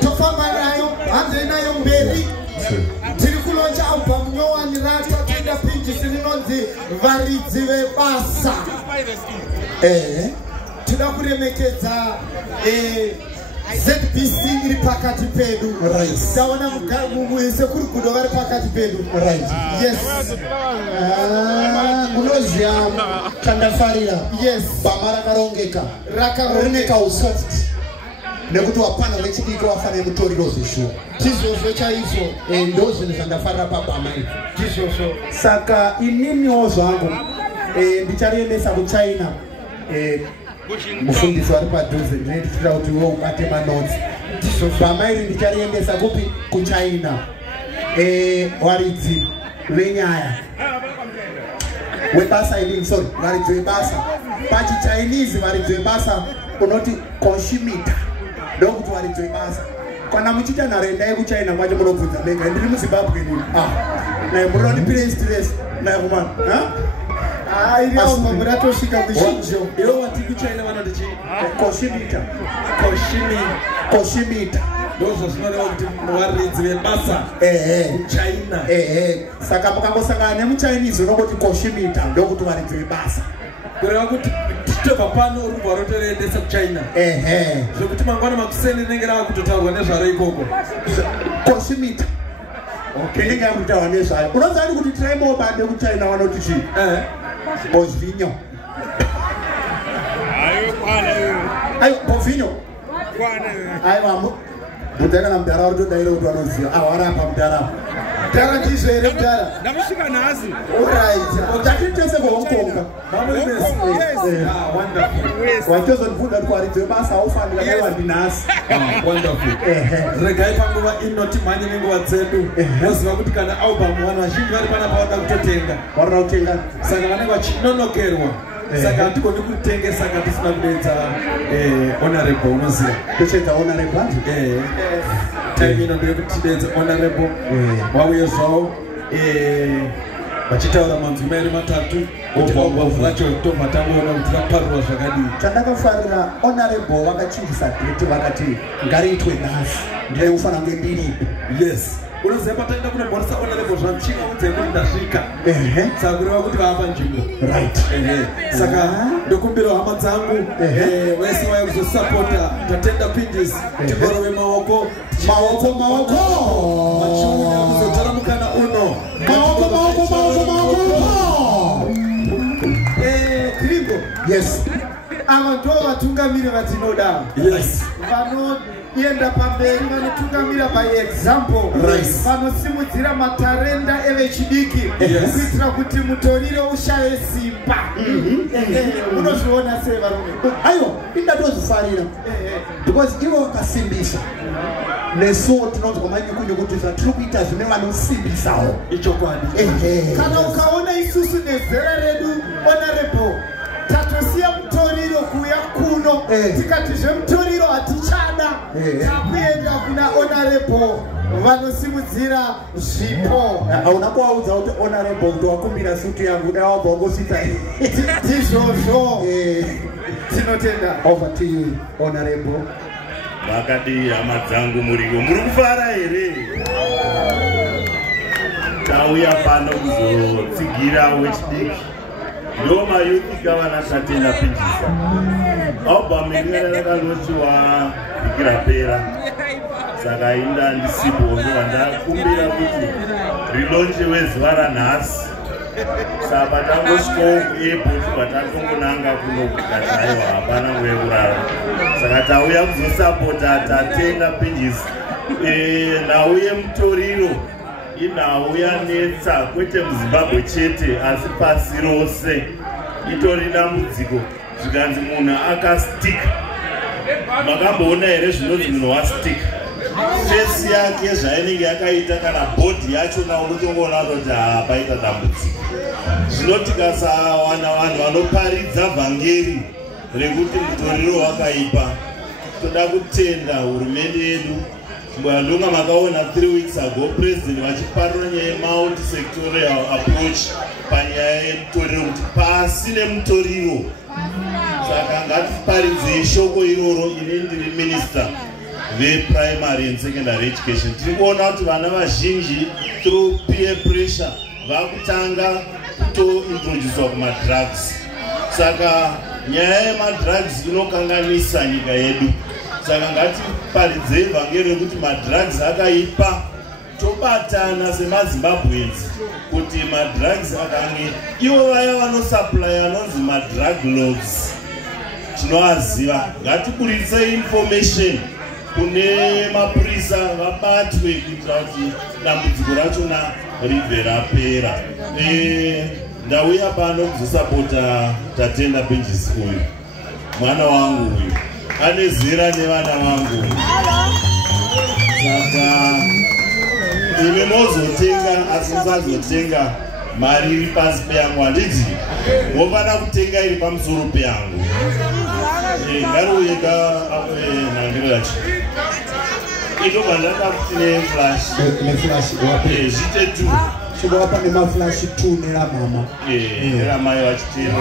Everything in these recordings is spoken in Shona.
tofamba nayo hanze nayo mberi tiri kulonja album yowanirata tida Pinges inonzi varidzi vebasa tida kuremekedza ZBC iri pakati pedu taona muise kuri kudo vari pakati pedu yes unoziya chandafarira yes bama rakarongeka rine usoft nekuti wapana vechidiki wafanira mutoriro zvishuwa tizvozvo chaizvo ndo zvinhu zvandafarira pabama iri tizvozvo saka ininiwo zvangu ndichariendesa kuchina mufundisi wari padhuze ndinetiitira kuti iwe ubate manotsi bama iri ndichariendesa kupi kuchina waridzi venyaya webasa sorry varidzi vebasa pachichinese varidzi vebasa unoti konshimita ndokuti varidzi vebasa kana muchiita nharo endai kuchina kwacho munobvunza mega ndiri muzimbabwe nini naye muronipire stress naye kumana iri auma muratosvika kuchinjo iwo wati kuchina vanoti chi konshimita ndozvo zvinoreva kuti varidzi vebasa kuchina saka mukangosangana nemuchinese unongoti konshimita ndokuti varidzi vebasa kureva kuti titobva pano urubva rotoreendesa kuchina zvekuti mangwana makuseni rinenge rava kutotaurwa nezvaro ikoko konshimita inenge yakutaurwa nezvayo unonzi ari kuti tiraimobade kuchina vanoti chii bovinyo bovinyo aiwa mudhara mudhara utodaira kuti vanoziva awarapa mudhara mudhara ndizvo here mudhara ndamusvika nhasi tatitese kuhongkonga wachozondibvunza kuti waridzi vebasa aufanira aiwa ndinhasi regai panguva ino timhanye nenguva dzedu moziva kuti kana album vanhu vazhinji vari pana pavada kutotenga varida kutenga saka vanenge vachinonokerwa saka hatigoni kutenge saka tisina kudedza honorable unoziva tochedza honorable hanzi time ino ndeyekuti tidedze honorable wauye zvavo vachitaura manzwi mairi matatu kuti album racho tobva tangoona kuti raparurwa zvakadii chandakafarira honorable vakachinjisa date vakati ngariitwe nhasi ndinofanira kunge ndiripo yes unoziva pataenda kunomboresa honorable zvanchika udzai kuti ndasvika saka kureva kuti vapa nzvimbo saka ndokumbira hama dzangu vese vaya kuzosapota tatenda Pinges tigorove maoko vachiuya kuzotora mukana uno Krimbo yes ava ndo vatungamiri vatinoda vanoenda pamberi vanotungamira by example vanosimudzira matarenda evechidiki kuitira kuti mutoriro ushaye simba unozviona sei varume aiwa indatozvifarira because ivo vakasimbisa nesuwo tinonzwa manyukunyukutisa tiri kuita zvine vanosimbisawo ichokwadi kana ukaona isusu nezera redu honorable tatosiya mutoriro kuya kuno tikati zvemutoriro hatichada takuenda kuna honorable vanosimudzira zvipo hauna kuvaudza kuti honorable kuti wakumbira suti yangu dai wabva wangosvita tizvozvo tinotenda over to you honorable vakadi hama dzangu murigo muri kufara here tauya pano kuzotsigira wechidiki ndo mayuthi gavana tatenda Pinges album rinenge rakanochiwa vhiki rapera saka inda ndisipo ndovandakumbira kuti rilonje wezuva ranhasi saka tangosvikawo kuairport kwatangonanga kunokukataiwa hapana nguva yekurara saka tauya kuzosapota tatenda Pinges nhau yemutoriro inhau yanetsa kwete muZimbabwe chete asi pasi rose itori dambudziko zvikanzi munhu akastika makamboona here zvinonzi munhu wastika fesi yake zvainenge yakaita kana bhodhi yachona unotongoona kuti paita dambudziko zvino tikasawana vanhu vanoparidza vhangeri rekuti mutoriro wakaipa toda kutenda hurumende yedu ndonga makaona 3 weeks ago president vachiparura nyaya yemulti-sectorial approach panyaya yemutoriro kuti pasi nemutoriro saka ngatiparidze shoko iroro ine ndiri minister veprimary and secondary education. Tiri kuona kuti vana vazhinji through peer pressure vakutanga kutointroducewa kumadrugs. Saka nyaya yemadrugs inokanganisa nyika yedu. Saka ngatiparidzei vhangeri rekuti madrugs akaipa, tobatana semaZimbabweans kuti madrugs akange ivo vaya vanosupply anonzi madrug lords tinoaziva. Ngatiburitse information kune mapurisa vabatwe kuitira kuti dambudziko rachona ribve rapera. Ndauya pano kuzosapota Tatenda Benjis uyu mwana wangu uyu ane zera nevana vangu. Saka ime mozotenga asi musazotenga mari iri pasi peyangu, handiti mofana kutenga iri pamusoro peyangu. Ngaroyeka nandirachi inobva ndada kuti neflash zvite tu chivapa nemaflash 2 neramama neramai vachitero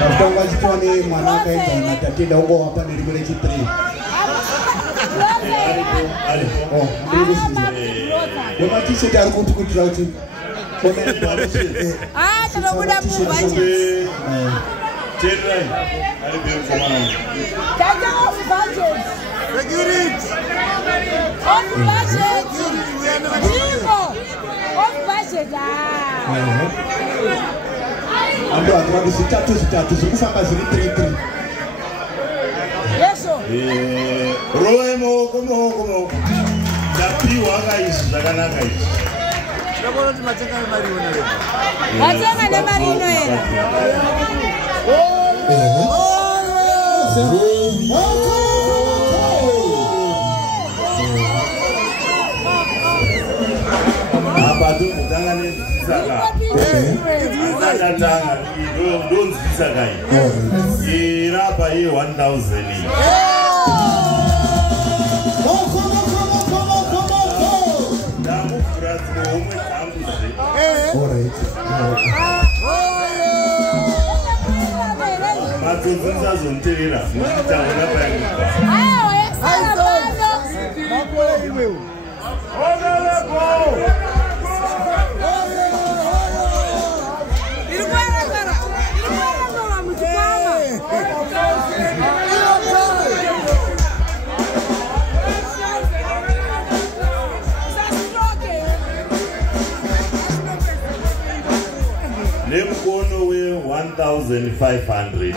vakutanga vachitova nemwana akaedzana Tatenda ungowapa nerimwe rechi3 nematisheti ari kuti kuitira kuti tinobuda mubudget. Children, I will come on. Take off budget. Off budget. Off budget. Ando atrás zitatu zikufamba ziri 3-3. Yeso. Roemo como. Tapiwa kaisi zvakanaka izvi. Ndabona kuti matenga mari ona leo. Matenga ne mari ino ena. Abadu mutanga nezvisaka. Atatanga ndonzvisaka iyi. Irapa ye 1000. Matozunza zonterera mukitaona payakuba. Nemukono we 1500.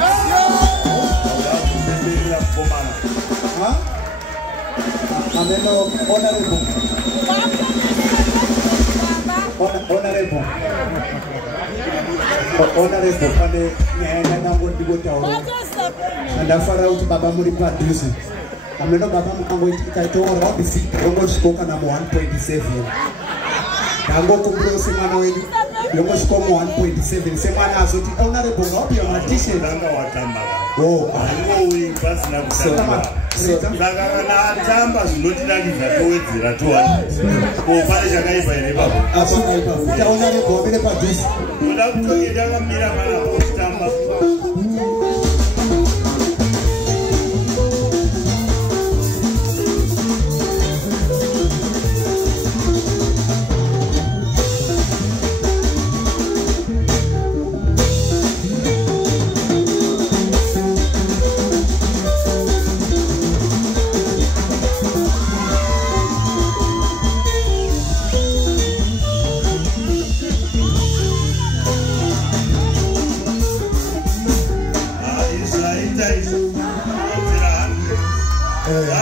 Ameno honorable. Pane nyaya nangu ndikotaura. Ndafara kuti baba muri padhuze. Ameno baba mukangoita ikaitawo round fit rongosvikoka namo 1.7. Ndangokumbira semwana wedu yongosvika mu 1.7 semwana azoti honorable ngapiwa matishet anga watamba. Angouyi pasina kutamba. Saka kana atamba zvinotidakidza towedzera 200. Kopane chakaipa ere baba? Achakaipa. Taona rebhombe padhuze. Ndoda kutoita kamira kana kutamba.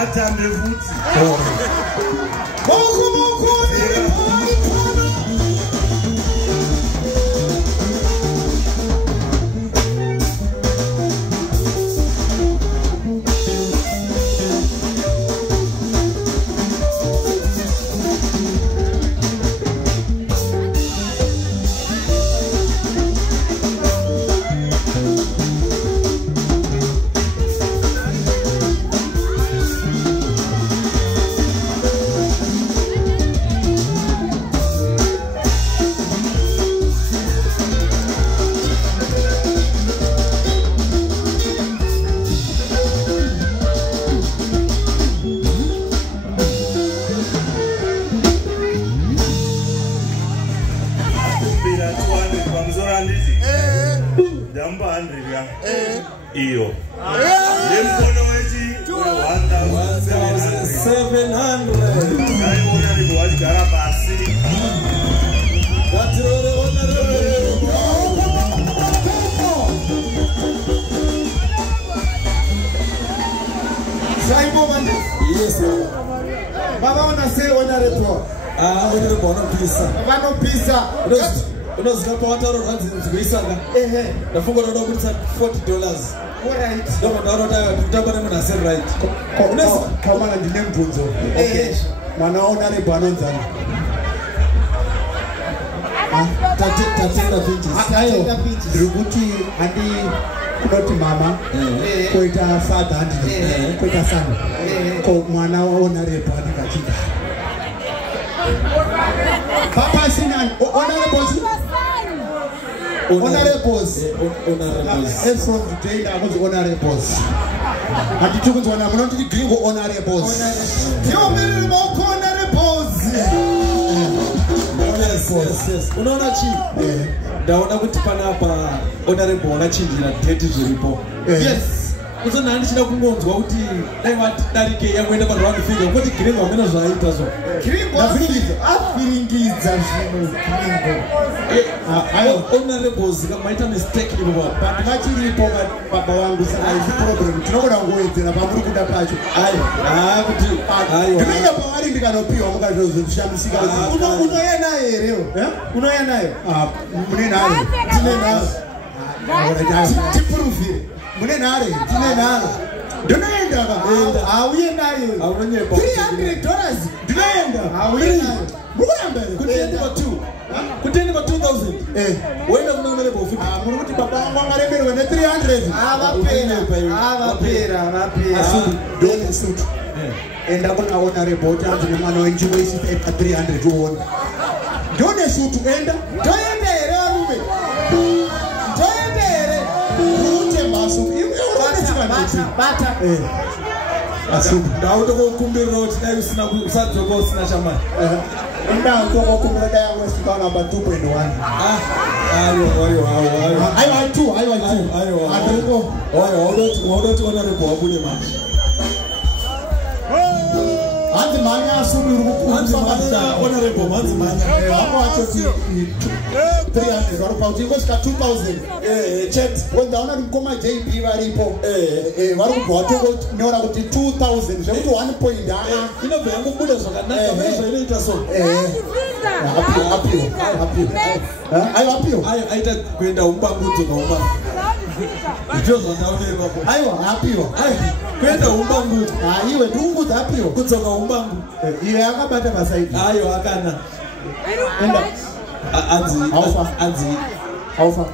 Atambe futhi. iyo nemkono wechi 1700 aiona ndivachigara pasi ngatirore Saibo manje. yes Baba unase honorable. honorable vanopisa Vanopisa. unoziva pawataura zvanzi nzwisanga ndafunga unoda kuisa $40 Alright. ndomandaunotamba nemunhu asi right kamana ndine mubvunzo mwana wahonorable anonzana tatenda pinches ayo ndiri kuti handi kunoti mama koita father handi koita son ko mwana wahonorable anenge achida papa sinani honorables from today ndakunzi honorables hatiti kunzwana munoti gringo honorables Tiomiriri moko honorables. unoona chii ndaona kuti panapa honorable wakachinjira teti zviripo Yes. uzona handichida kungonzwa kuti dai vatidarike yangoenda vanhu vandifika kuti giringo hamena zvaaita zvo Gringo afiringidza zvinhu gringo. honorables maita mistake ivo vachiripo baba vangu saka isi problem tinogoda kungowedzera pamuri kuda pacho ndinoda pavari ndikanopiwa mukazozvishamisika Unoya nayo here? Unoya nayo? mune nhare Tine nayo. Tipuruvire. mune nhare Tine nayo. ndinoenda Auye nayo. aunonyepa $300. ndinoenda Auye nayo. mukuramba kutendi pa 2000 woenda kuna honorable futi muri kuti baba vangu angaremerwe ne300 Avapera. ndone sutu enda kuna honorable utanzi nemwana wenjingo isipa 300 uona ndone sutu enda Ndoende here varume. Ndoende here. ute masuku Bata. ndautokokumbirira kuti dai usadzoka usina shamari ndakokokumbira dai yangu esvika namba 2.1 aiwa 2 atiriko waudoti honorable wabude manje hanzi mhanya asuku iri honorable manzi manje vamwe vachoti 300 vari pauti ingosvika 2000 chet wendaona kuti mukoma jb varipo vari kubva vatongonyora kuti 2000 zvekuti 1 point inobva yangobuda zvakanaka maizvo inoita so apiwa aita kuenda umbangudzo naumbangu ndizvo zvandaunevapo aiwa apiwa kuenda umbangu iwe ndiungudza apiwa kudzoka umbangu iwe akabata pasaidi ayo akana enda anzi aufa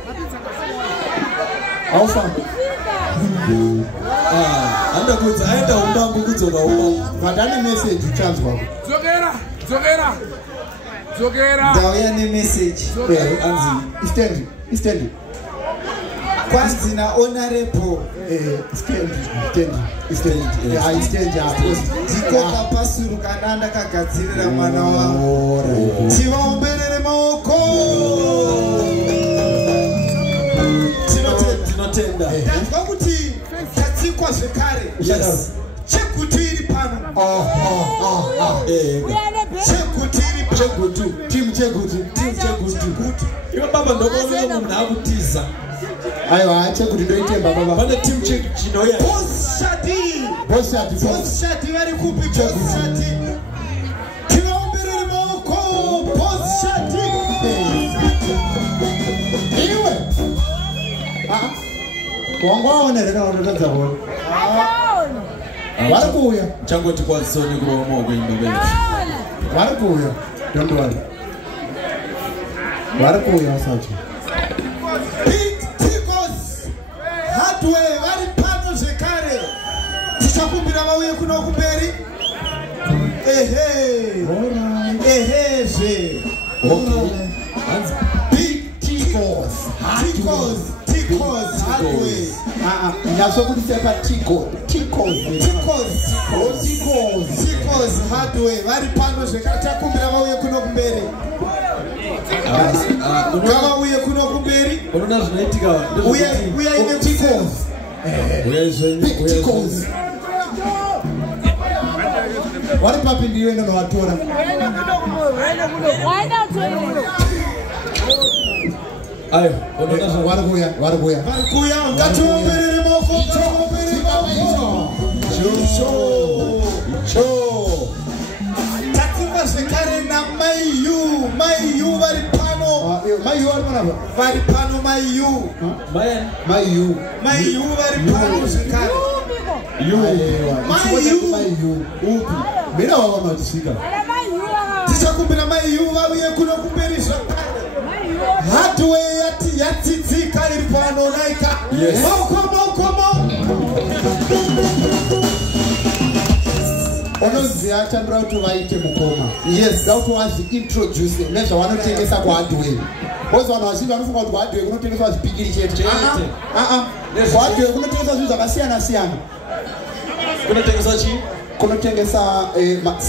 handa kuti aenda umbangu kudzoka umbangu vatane meseji uchanzwa dzokera Ndauya nemeseji. anzi istendi Kwanzi na honorable. istendi Ndiko kapasuruka ndandakagadzirira mwana wangu. Tivaomberere maoko. tinotenda Ndanzwa kuti tatsikwa zvekare. yes Chekuti iri pano. Chekuti iri pano. chegutu timu cheguti iwe baba ndokuoneka munhu akutiza aiwa chekuti ndoitemba baba pane timu chinoya Bossati vari kupi Bossati. Tivaomberere maoko. Bossati. iwe wangu waonereka vanotadza kuona vari kuuya changoti kwazisoni kurova maoko imba vari kuuya don't worry vari kuuya vasacho Ticos hardware vari pano zvekare. Tichakumbira vauye kuno kumberi. Ehezve. big ticos hardware. nyasokuti sepa ticos Hardware vari pano zvekare. Tichakumbira vauye kuno kumberi. Ngavauye kuno kumberi. unoona zvinoitika Uya ine Ticos. Pentecost. Wari papi ndiyo eno watora. Why not toilet? Ayo, warakuya. Warakuya, ngatuombere moko. Cho. Tatima sekare na Mayu vari pano. Mayu wari mana? Vari pano Mayu. Mayu vari pano sekare. Mayu. Upi. Mira wawa matisika. Tichakumbira Mayu vavuye kuno kumberisha. Hardware yatidzika iri pano naika. Maoko. Onoziya chandira kuti vaite mukoma. Yes, dauti vazi-introduce nezvavanotengesa kuhardware. Bozi vanhu vazhinji vanofunga kuti kuhardware kunotengeswa zvipikiri chete. Kuhardware kunotengeswa zvinhu zvakasiyana-siyana. kunotengeswa chii? Kunotengesa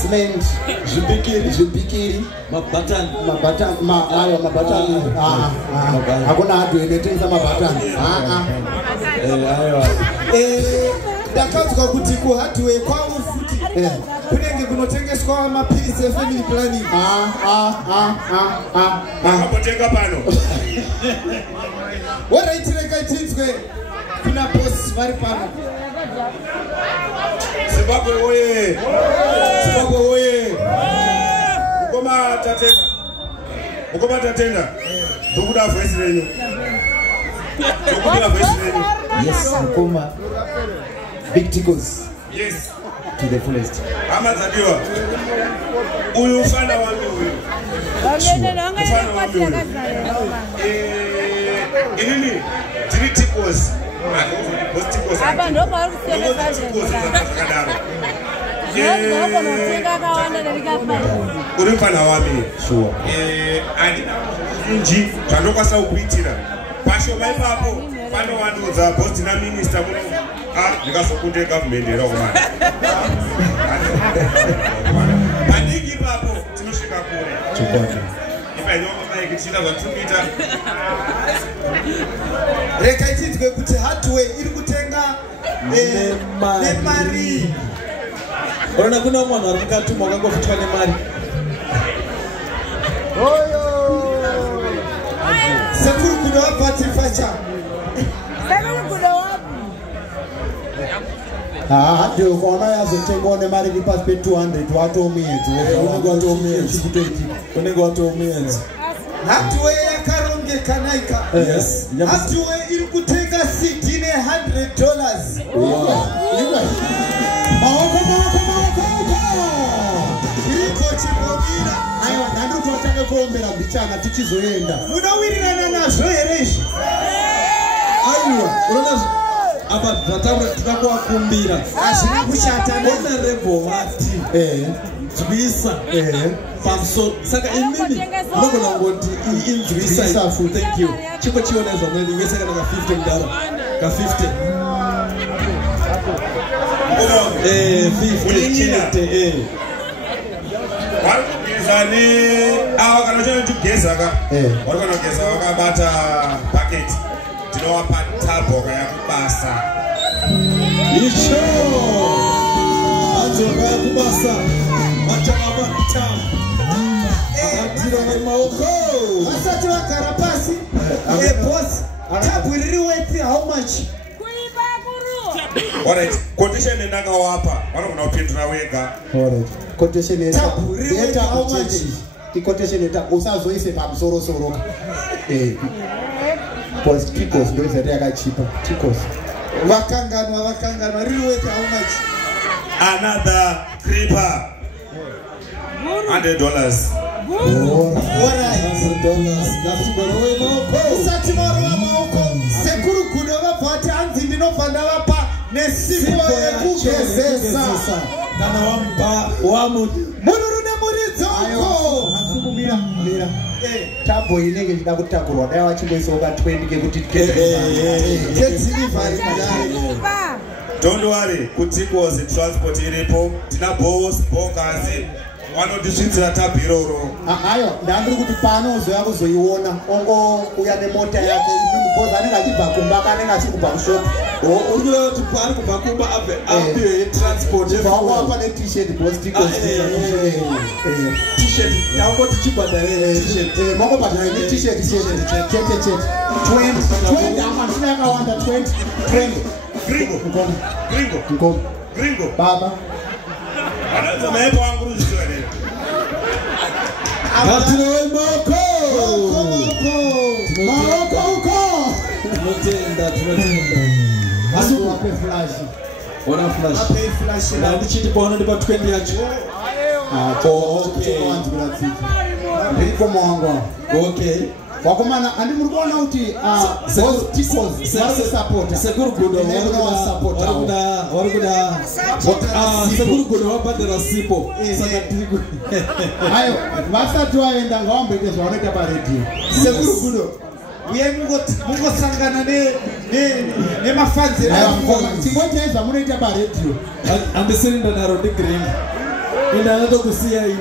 cement, zvipikiri, mabatani. Hakuna hardware inotengesa mabatani. Ndakaudzwa kuti kuhardware kwavo futi kunenge kunotengeswa mapirisi efamily planning. Akapotenga pano. Waraitireka tinzwe kuna boss vari pano. Zimbabwe oye. Mukoma tatenda. Ndokuda voice renyu. Yes, mukoma. Big tickles. Yes. To the fullest. Amadzadiwa. Uyu ufana wangu uyu. Inini tiri tickles. Apa ndo pari kutengeswa zvakadaro. uri mfana wami. Sure. Andina inji zvandokwanisa kukuitira. Pashoma ipapo panowandudza boss na minister muno. Ndikazokunde government era kumana. Paniki ipapo tinosvika kure. Chikwata. Ipainongo maiki tichita zvatikuita. Reka itinzwe kuti hardware iri kutenga nemari. Ona kuna mwana ari kukatuma wakangofitwa nemari. Sekuru kuno wapati facha. Hardware ukaona yazotengwa nemari iri pasi pe200 watomuyedzi. Unenge watomuyedzi. Hardware yakarongeka naika. Yes. Hardware iri kutenga CD ne$100. Maoko. Iriko chibomira. Aiwa, ndandiri kuvatanga kuombera mbichana tichizoenda. Munowirirana nazvo here izvi? Aiwa, unoona apa zvataura tikakuvakumbira. Hazvina kushata. Honorable vati. Nzwisa. Pamusoro. Saka imini unogona kungoti inzwisa. Thank you. Chipo chiona zvamweni ingese kana ka$50 mudara. Ka$50. 50 chete. Vari kugeza ava kana chanotugeza ka. Vari kana kugeza vakabata bucket. Tinovapa tabhoka yakubasa. Icho. Anzoka yakubasa. Matamabata. Akatira maoko. Vasati vagara pasi. Boss, tabu riri worth how much? Alright, quotation endakawapa vanogona kupindura wega. Alright. Quotation Tabu riri worth how much? Quotation usazoise pamusoro. Because tickles ndo izati yakachipa. Tickles. Vakanganwa riri worth how much? Another creeper. $100. Usati marova maoko. Sekuru kuno vabvati hanzi ndinobva ndavapa nesipo yekugezesa. Kana wamupa Munhu nemuridzoko. Mira. Tabo inenge chida kutakurwa dai vachingoisawo ka20 kekuti Kedelivery. Don't worry, kutikozi transport iripo. Tina boss, bokazi. Vanotizvitsira tabhiroro. Aiwa, ndandiri kuti pano uzoya kuzoiona ongo uya nemota yake. Imwe mubhodzi anenge achibva kumba, anenge achiri kubva kushopu. urikulewa kuti pari kubva kumba apiwe transport vawapa ne-t-shirt t-shirt yangoti chibhadhare t-shirt makobhadhara ne-t-shirt chete 20 amantina yakawanda 20 Gringo baba ananza maepo wangu ruzishore Gatiroi Moko Tunotenda Asu wape flash Wana flash Na ndichiti paona ndipa 20 yacho Okay Ndiko mwangwa Okay wakomana andi muri kuona kuti sekuru gudo warikuda sekuru gudo wabhadhara sipo saka tiriku ayo vasati waenda ngawamboite zvavanoita paredio sekuru gudo uye mungosangana nemafanzi tingoitai zvamunoita paredio handisiri ndanaro ndigreen inda anotokusiyai